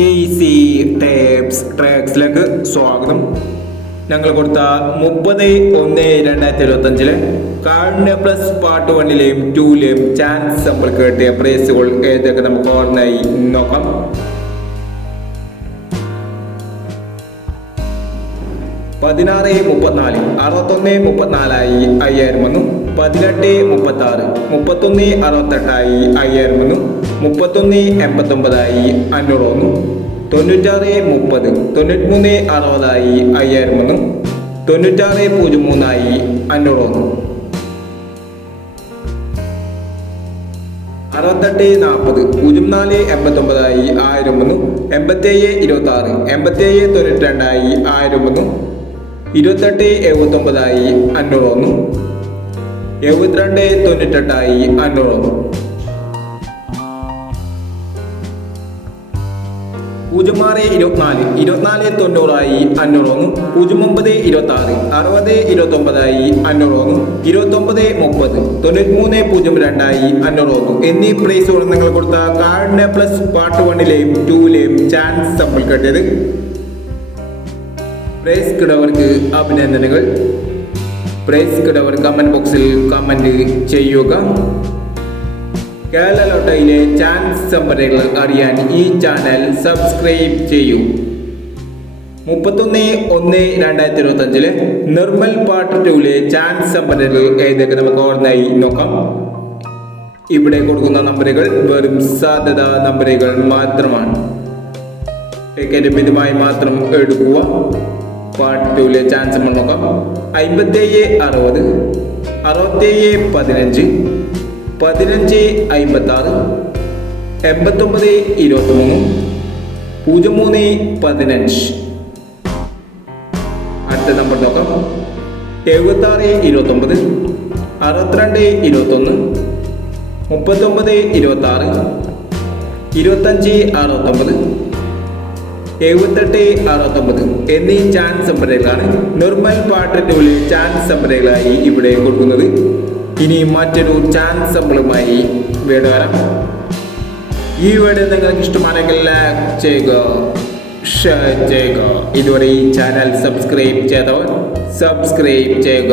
Easy tapes ട്രാക്സിലേക്ക് സ്വാഗതം. ഞങ്ങൾ കൊടുത്ത 30/1/2025 കാരുണ്യ പ്ലസ് പാർട്ട് 1ലെയും 2ലെയും ചാൻസ് നമ്മൾ കേട്ടിയ പ്രൈസുകൾ ഏതൊക്കെ നമുക്ക് ഓർമ്മയായി നോക്കാം. പതിനാറ് 34 61 34 5,000 വന്നു. 18 36 31 68 5,000 വന്നു. 31 89 500 വന്നു. 96 30 93 60 5,000 വന്നു. 96 03 500 വന്നു. 68 40 04 89 1000 വന്നു. 87 26 87 92 1000 വന്നു. 28 79 500 വന്നു. 72 98 500 വന്നു. 06 24 24 90 500 വന്നു. 09 26 60 29 500 വന്നു. 29 30 93 02 500 വന്നു എന്നീ പ്രൈസുകൾ നിങ്ങൾ കൊടുത്ത കാരുണ്യ പ്ലസ് പാർട്ട് 1ലെയും 2ലെയും ചാൻസ് നമ്മൾ കേട്ടത്. പ്രൈസ് കിടവർക്ക് അഭിനന്ദനങ്ങൾ. പ്രൈസ് കിടവർ കമന്റ് ബോക്സിൽ കമന്റ് ചെയ്യുക. കേരള ലോട്ടറിയിലെ ചാൻസ് സംഭരങ്ങൾ അറിയാൻ ഈ ചാനൽ സബ്സ്ക്രൈബ് ചെയ്യൂ. 31/1/2025 നിർമ്മൽ പാർട്ട് 2ലെ ചാൻസ് സംഭരങ്ങൾ ഏതൊക്കെ നമുക്ക് ഓർമ്മയായി നോക്കാം. ഇവിടെ കൊടുക്കുന്ന നമ്പറുകൾ വെറും സാധ്യതാ നമ്പറുകൾ മാത്രമാണ്. ടിക്കറ്റ് മിതമായി മാത്രം എടുക്കുക. പാർട്ട് 2ലെ ചാൻസ് നമ്മൾ നോക്കാം. 57 60 67 15 15 56 89 23 03 15. അടുത്ത നമ്പർ നോക്കാം. 76 29 62 21 39 26 25 69 78 69 എന്നീ ചാൻസ് സംഭരങ്ങളാണ് നിർമ്മൽ പാർട്ട് 2ലെ ചാൻസ് സംഭരങ്ങളായി ഇവിടെ കൊടുക്കുന്നത്. ഇനി മറ്റൊരു ചാൻസ് സംഭരവുമായി വീണ്ടും വരാം. ഈ വീഡിയോ നിങ്ങൾക്ക് ഇഷ്ടമാണെങ്കിൽ ലൈക്ക് ചെയ്യുക, ഷെയർ ചെയ്യുക. ഇതുവരെ ഈ ചാനൽ സബ്സ്ക്രൈബ് ചെയ്തവർ സബ്സ്ക്രൈബ് ചെയ്യുക.